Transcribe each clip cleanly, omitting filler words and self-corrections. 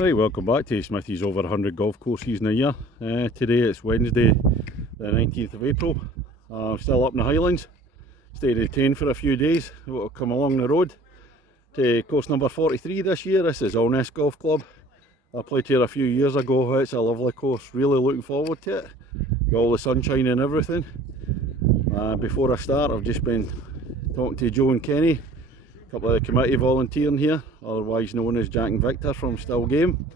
Right, welcome back to Smithy's over 100 golf course season a year. Today it's Wednesday the 19th of April. I'm still up in the Highlands. Stayed retained for a few days. We'll come along the road to course number 43 this year. This is Alness Golf Club. I played here a few years ago. It's a lovely course, really looking forward to it. Got all the sunshine and everything. Before I start, I've just been talking to Joe and Kenny, a couple of the committee volunteering here, otherwise known as Jack and Victor from Still Game.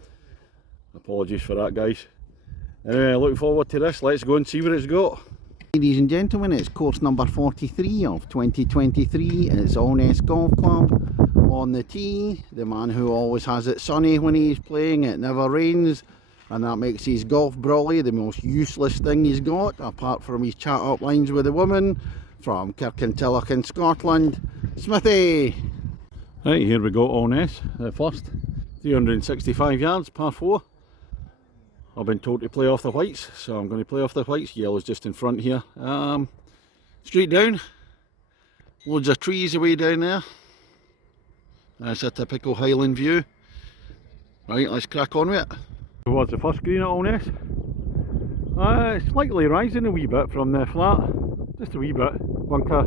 Apologies for that, guys. Anyway, looking forward to this. Let's go and see what it's got. Ladies and gentlemen, it's course number 43 of 2023. It's Alness Golf Club. On the tee, the man who always has it sunny when he's playing, it never rains, and that makes his golf brolly the most useless thing he's got, apart from his chat up lines with the woman from Kirkintilloch in Scotland, Smithy. Right, here we go, Alness, the first. 365 yards, par 4. I've been told to play off the whites, so I'm going to play off the whites. Yellow's just in front here. Straight down. Loads of trees away down there. That's a typical Highland view. Right, let's crack on with it. Towards the first green at Alness. It's slightly rising a wee bit from the flat. Just a wee bit. Bunker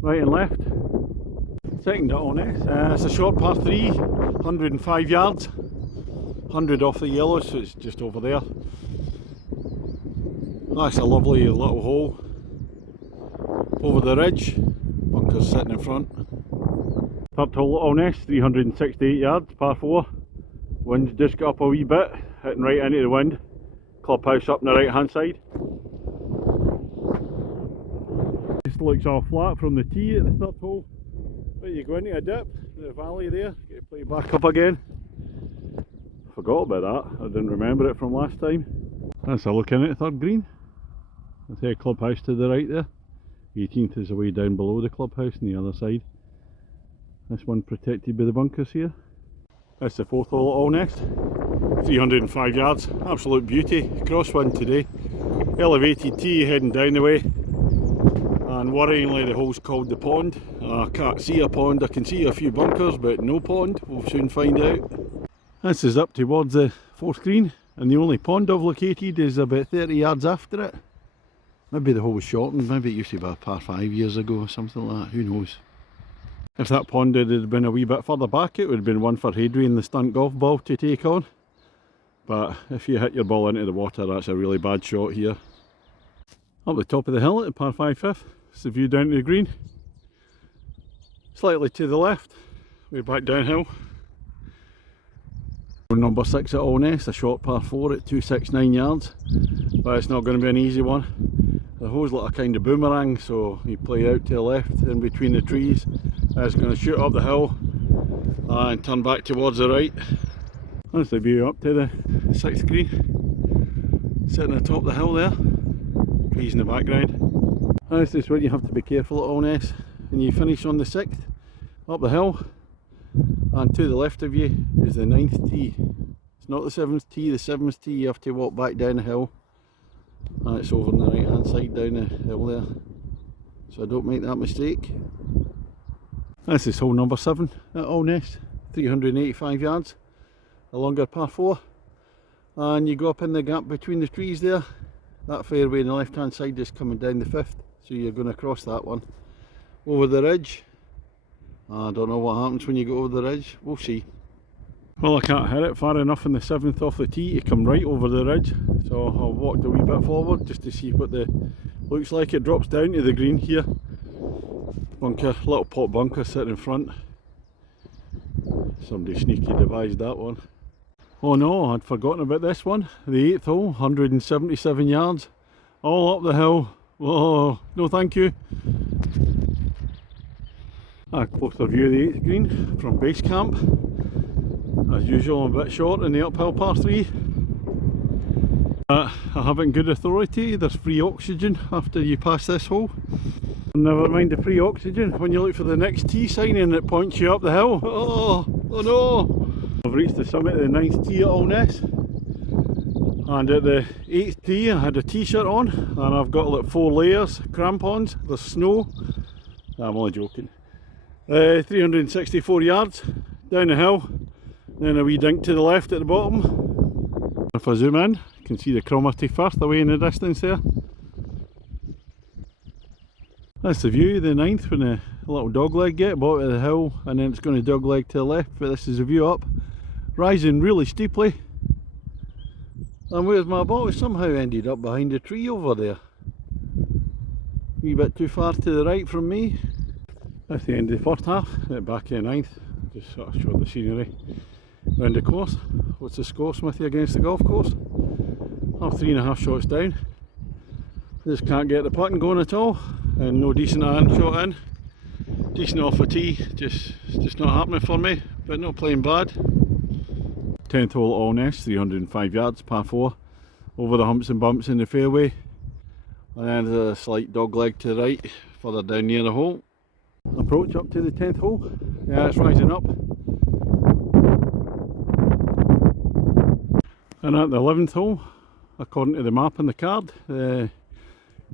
right and left. Second at Alness. It's a short par 3, 105 yards. 100 off the yellow, so it's just over there. That's a lovely little hole. Over the ridge. Bunker's sitting in front. Third hole at Alness, 368 yards, par 4. Wind's just got up a wee bit, hitting right into the wind. Clubhouse up on the right hand side. Just looks all flat from the tee at the third hole. But you go into a dip, the valley there, get to play back up again. Forgot about that, I didn't remember it from last time. That's a look in at third green. That's the clubhouse to the right there. 18th is away down below the clubhouse on the other side. This one protected by the bunkers here. That's the fourth hole at Alness. 305 yards, absolute beauty. Crosswind today. Elevated tee heading down the way. And worryingly the hole's called the pond. I can't see a pond, I can see a few bunkers but no pond, we'll soon find out. This is up towards the fourth green, and the only pond I've located is about 30 yards after it. Maybe the hole was shortened, maybe it used to be a par 5 years ago or something like that, who knows. If that pond had been a wee bit further back, it would have been one for Hadrian and the stunt golf ball to take on. But if you hit your ball into the water, that's a really bad shot here. Up the top of the hill at the par 5 fifth, it's the view down to the green. Slightly to the left, way back downhill. Number 6 at Alness, a short par 4 at 269 yards, but it's not going to be an easy one. The hole's like a kind of boomerang, so you play out to the left in between the trees. It's going to shoot up the hill and turn back towards the right. That's the view up to the 6th green, sitting atop the hill there, trees in the background. This is when you have to be careful at Alness, and you finish on the 6th, up the hill. And to the left of you is the 9th tee. It's not the 7th tee, the 7th tee you have to walk back down the hill. And it's over on the right hand side down the hill there. So don't make that mistake. This is hole number 7 at Alness, 385 yards. A longer par 4. And you go up in the gap between the trees there. That fairway on the left hand side is coming down the 5th. So you're going to cross that one. Over the ridge. I don't know what happens when you go over the ridge, we'll see. Well, I can't hit it far enough in the 7th off the tee to come right over the ridge, so I've walked a wee bit forward just to see what the looks like. It drops down to the green here. Bunker, little pot bunker sitting in front. Somebody sneaky devised that one. Oh no, I'd forgotten about this one. The 8th hole, 177 yards, all up the hill. Oh, no thank you. A closer view of the 8th green from base camp. As usual, I'm a bit short in the uphill par 3. I have it in good authority, there's free oxygen after you pass this hole. Never mind the free oxygen, when you look for the next tee sign and it points you up the hill. Oh no! I've reached the summit of the 9th tee at Alness. And at the 8th tee I had a t-shirt on and I've got like 4 layers, crampons, there's snow. I'm only joking. 364 yards down the hill. Then a wee dink to the left at the bottom. If I zoom in, you can see the Cromarty Firth away in the distance there. That's the view, the ninth, when the little dogleg get bottom of the hill, and then it's going to dogleg to the left, but this is the view up. Rising really steeply. And where's my ball? It somehow ended up behind a tree over there. A wee bit too far to the right from me. That's the end of the first half, at the back of the ninth. Just sort of showed the scenery round the course. What's the score, Smithy, against the golf course? I'm 3.5 shots down. Just can't get the putting going at all, and no decent iron shot in. Decent off the tee, just not happening for me, but not playing bad. 10th hole at Alness, 305 yards, par 4, over the humps and bumps in the fairway, and then there's a slight dog leg to the right, further down near the hole. Approach up to the 10th hole, yeah, it's rising up. And at the 11th hole, according to the map on the card, the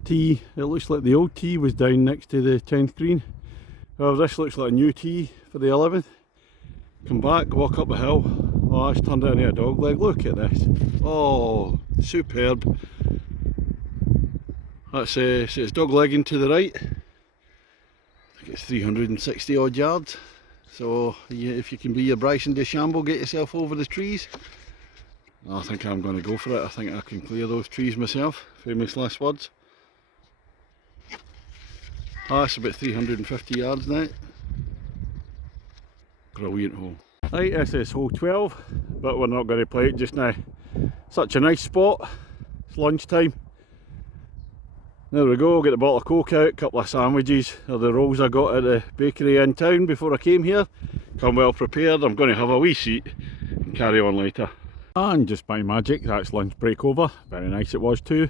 tee, it looks like the old tee was down next to the 10th green. However, this looks like a new tee for the 11th. Come back, walk up the hill. Oh, it's turned into a dog leg. Look at this. Oh, superb. That's so it's dog legging to the right. I think it's 360 odd yards. So if you can be your Bryson DeChambeau, get yourself over the trees. I think I'm going to go for it. I think I can clear those trees myself. Famous last words. Ah, it's about 350 yards now. Brilliant hole. Right, this is hole 12, but we're not going to play it just now. Such a nice spot. It's lunchtime. There we go, get the bottle of Coke out, couple of sandwiches, or the rolls I got at the bakery in town before I came here. Come well prepared. I'm going to have a wee seat and carry on later. And just by magic, that's lunch break over. Very nice it was too.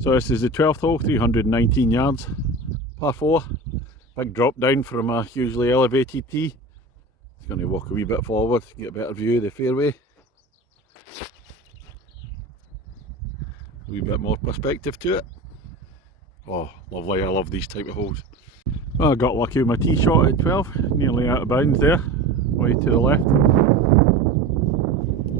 So this is the 12th hole, 319 yards, par 4. Big drop down from a hugely elevated tee. It's going to walk a wee bit forward, get a better view of the fairway. A wee bit more perspective to it. Oh, lovely, I love these type of holes. Well, I got lucky with my tee shot at 12, nearly out of bounds there, way to the left.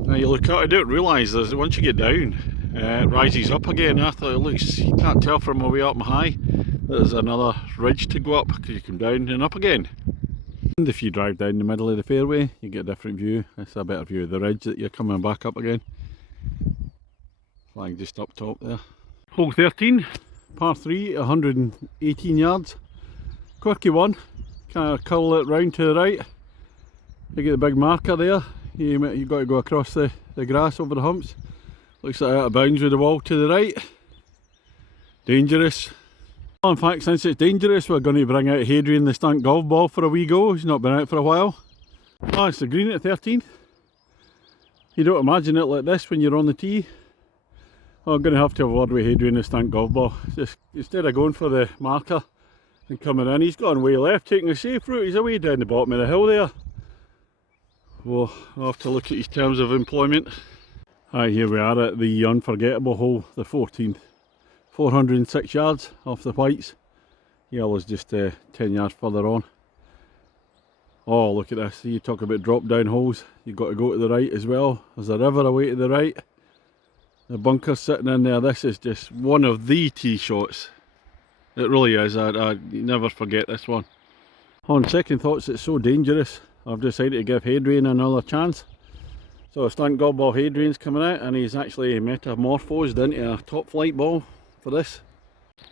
Now you look out, I don't realise there's, once you get down, it rises up again. After it looks, you can't tell from way up high, there's another ridge to go up, because you come down and up again. And if you drive down the middle of the fairway, you get a different view. It's a better view of the ridge that you're coming back up again. Flying just up top there. Hole 13. Par 3, 118 yards. Quirky one. Kind of curl it round to the right. You get the big marker there. You've got to go across the grass over the humps. Looks like out of bounds with the wall to the right. Dangerous. Well, in fact, since it's dangerous, we're going to bring out Hadrian the stunt golf ball for a wee go. He's not been out for a while. Oh, it's the green at 13th. You don't imagine it like this when you're on the tee. Oh, I'm going to have to have a word with Hadrian the stunt golf ball. Just instead of going for the marker and coming in, he's gone way left, taking a safe route. He's away down the bottom of the hill there. Well, I'll have to look at his terms of employment. Right, here we are at the unforgettable hole, the 14th. 406 yards off the whites. Yellow's just 10 yards further on. Oh, look at this. You talk about drop down holes. You've got to go to the right as well. There's a river away to the right. The bunker's sitting in there. This is just one of the tee shots. It really is. I never forget this one. On second thoughts, it's so dangerous. I've decided to give Hadrian another chance. So a stunt golf ball Hadrian's coming out, and he's actually metamorphosed into a top flight ball for this.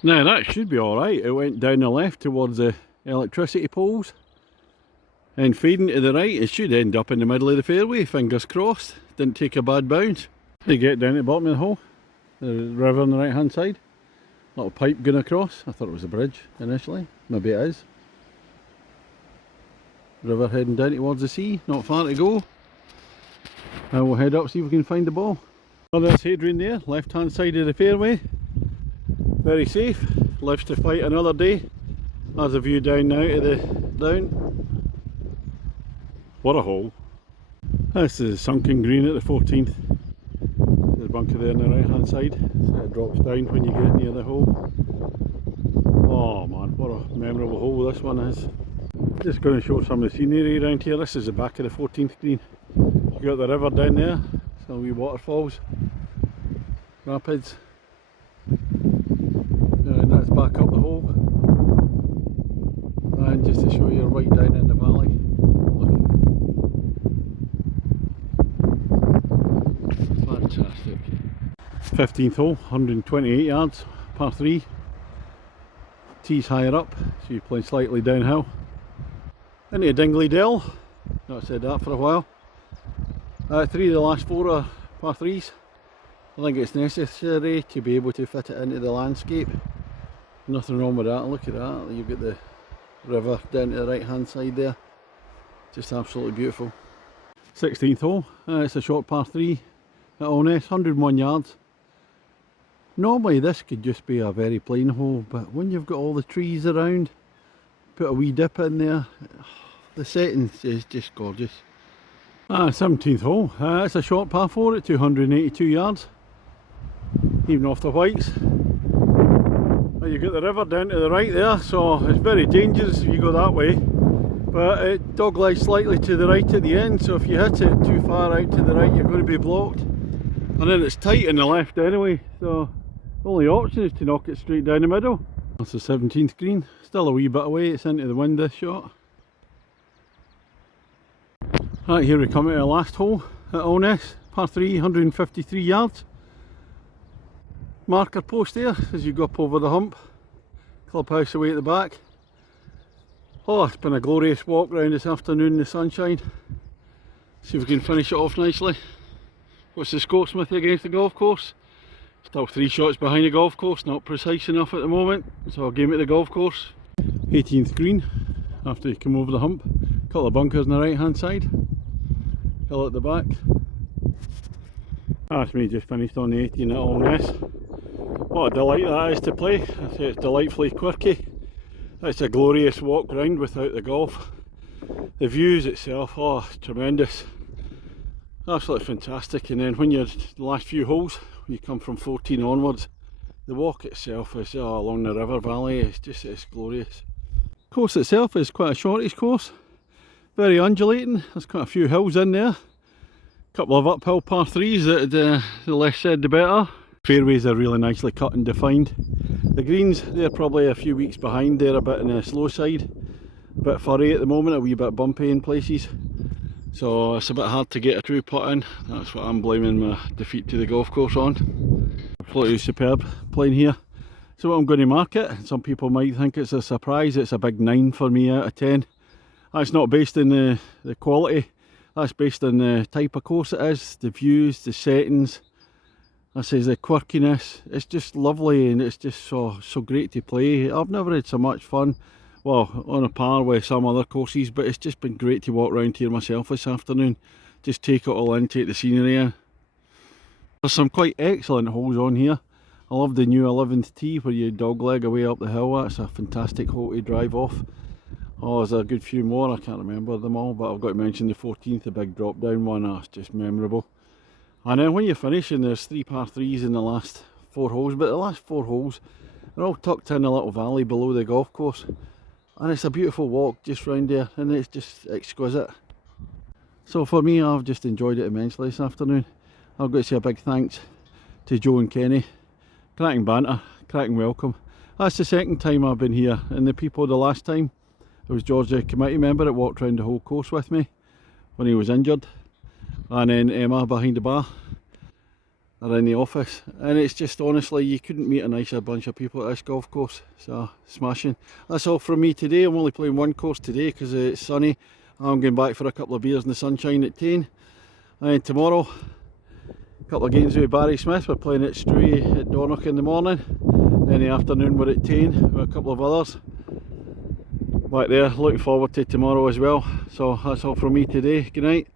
Now that should be alright. It went down the left towards the electricity poles and fading to the right. It should end up in the middle of the fairway, fingers crossed. Didn't take a bad bounce. They get down to the bottom of the hole, the river on the right hand side. Little pipe going across. I thought it was a bridge initially, maybe it is. River heading down towards the sea, not far to go. And we'll head up, see if we can find the ball. Well, there's Hadrian there, left hand side of the fairway. Very safe, lives to fight another day. There's a view down now to the down. What a hole. This is sunken green at the 14th. The bunker there on the right hand side. So it drops down when you get near the hole. Oh man, what a memorable hole this one is. Just going to show some of the scenery around here. This is the back of the 14th green. You got the river down there, some wee waterfalls, rapids, and that's back up the hole. And just to show you right down in the valley, look at it. Fantastic. 15th hole, 128 yards, par 3. Tee's higher up, so you're playing slightly downhill. Into a Dingley Dell, not said that for a while. 3 of the last 4 are par 3s. I think it's necessary to be able to fit it into the landscape. Nothing wrong with that, look at that, you've got the river down to the right hand side there. Just absolutely beautiful. 16th hole, it's a short par 3 at Alness, 101 yards. Normally this could just be a very plain hole, but when you've got all the trees around, put a wee dip in there, the settings is just gorgeous. 17th hole, it's a short par 4 at 282 yards, even off the whites. You've got the river down to the right there, so it's very dangerous if you go that way, but it doglegs slightly to the right at the end, so if you hit it too far out to the right you're going to be blocked, and then it's tight on the left anyway, so the only option is to knock it straight down the middle. That's the 17th green, still a wee bit away, it's into the wind this shot. Right, here we come to the last hole at Alness, par 3, 153 yards. Marker post there as you go up over the hump, clubhouse away at the back. Oh, it's been a glorious walk round this afternoon in the sunshine. See if we can finish it off nicely. What's the score, Smithy, against the golf course? Still 3 shots behind the golf course, not precise enough at the moment, so I'll game at the golf course. 18th green, after you come over the hump, couple of bunkers on the right hand side, hill at the back. That's me just finished on the 18 at Alness. What a delight that is to play. I say it's delightfully quirky. It's a glorious walk round without the golf. The views itself, oh, tremendous. Absolutely fantastic. And then when you're the last few holes, you come from 14 onwards, the walk itself is along the river valley, it's glorious. The course itself is quite a shortish course, very undulating. There's quite a few hills in there. A couple of uphill par 3s that the less said the better. Fairways are really nicely cut and defined. The greens, they're probably a few weeks behind, they're a bit on the slow side. A bit furry at the moment, a wee bit bumpy in places. So it's a bit hard to get a true putt in. That's what I'm blaming my defeat to the golf course on. Absolutely superb playing here. So what I'm going to mark it, some people might think it's a surprise, it's a big 9 for me out of 10. That's not based on the quality, that's based on the type of course it is, the views, the settings. I says the quirkiness, it's just lovely and it's just so great to play. I've never had so much fun, well, on a par with some other courses, but it's just been great to walk around here myself this afternoon. Just take it all in, take the scenery in. There's some quite excellent holes on here. I love the new 11th tee where you dogleg away up the hill. That's a fantastic hole to drive off. Oh, there's a good few more, I can't remember them all, but I've got to mention the 14th, the big drop down one. That's just memorable. And then when you're finishing, there's 3 par 3s in the last 4 holes, but the last 4 holes, they're all tucked in a little valley below the golf course. And it's a beautiful walk just round there, and it's just exquisite. So for me, I've just enjoyed it immensely this afternoon. I've got to say a big thanks to Joe and Kenny. Cracking banter, cracking welcome. That's the second time I've been here, and the people the last time, it was George, the committee member, that walked round the whole course with me when he was injured. And then Emma behind the bar are in the office, and it's just honestly you couldn't meet a nicer bunch of people at this golf course. So smashing. That's all from me today. I'm only playing one course today because it's sunny. I'm going back for a couple of beers in the sunshine at 10, and then tomorrow a couple of games with Barry Smith. We're playing at Stewie at Dornoch in the morning, in the afternoon we're at 10 with a couple of others back there. Looking forward to tomorrow as well. So that's all from me today. Good night.